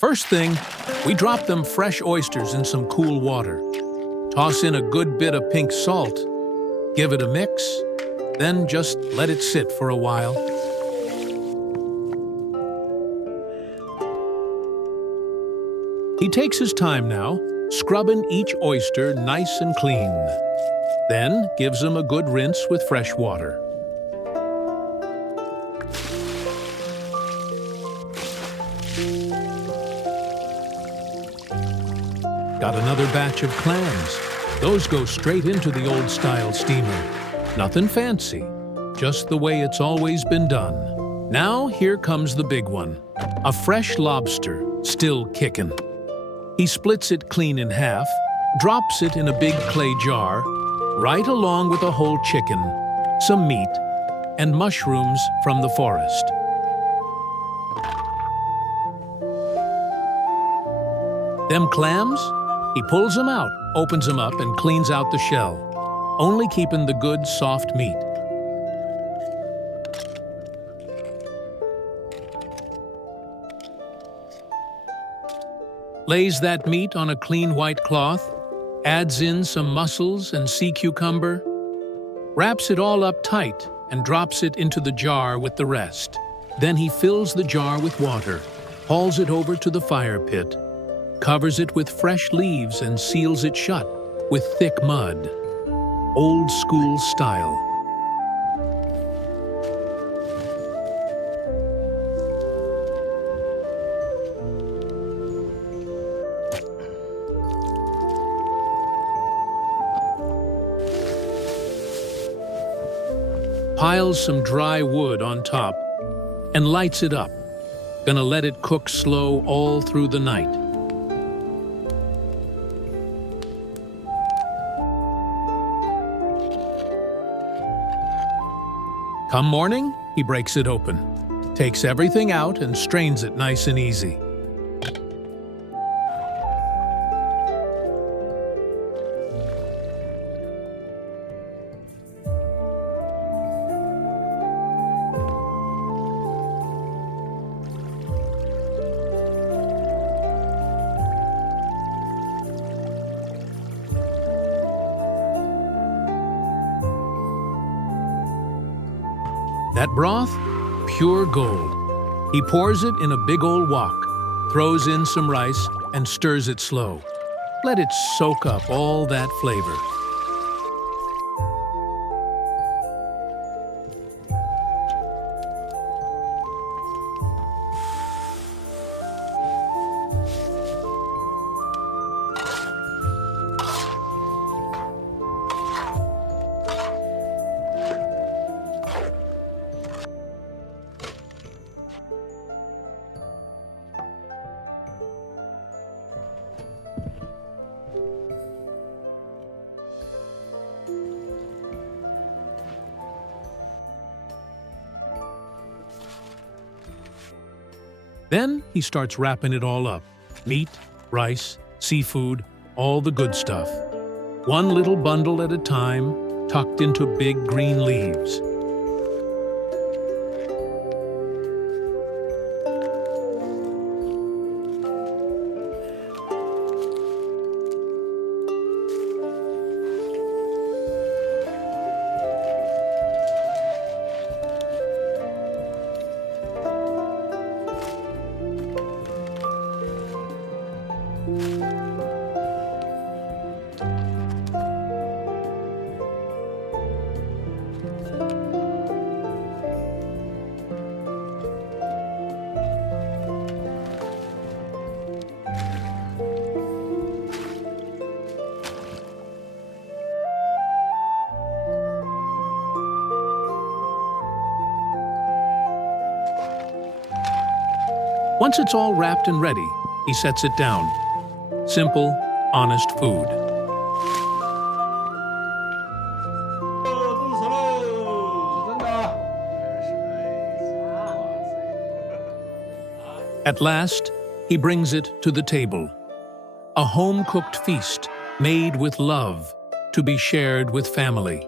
First thing, we drop them fresh oysters in some cool water. Toss in a good bit of pink salt. Give it a mix, then just let it sit for a while. He takes his time now, scrubbing each oyster nice and clean. Then gives them a good rinse with fresh water. Got another batch of clams. Those go straight into the old-style steamer. Nothing fancy, just the way it's always been done. Now here comes the big one, a fresh lobster, still kicking. He splits it clean in half, drops it in a big clay jar, right along with a whole chicken, some meat, and mushrooms from the forest. Them clams? He pulls them out, opens them up, and cleans out the shell, only keeping the good, soft meat. Lays that meat on a clean white cloth, adds in some mussels and sea cucumber, wraps it all up tight, and drops it into the jar with the rest. Then he fills the jar with water, hauls it over to the fire pit, covers it with fresh leaves and seals it shut with thick mud. Old school style. Piles some dry wood on top and lights it up. Gonna let it cook slow all through the night. Come morning, he breaks it open, takes everything out and strains it nice and easy. That broth, pure gold. He pours it in a big old wok, throws in some rice, and stirs it slow. Let it soak up all that flavor. Then he starts wrapping it all up. Meat, rice, seafood, all the good stuff. One little bundle at a time, tucked into big green leaves. Once it's all wrapped and ready, he sets it down. Simple, honest food. At last, he brings it to the table. A home-cooked feast made with love to be shared with family.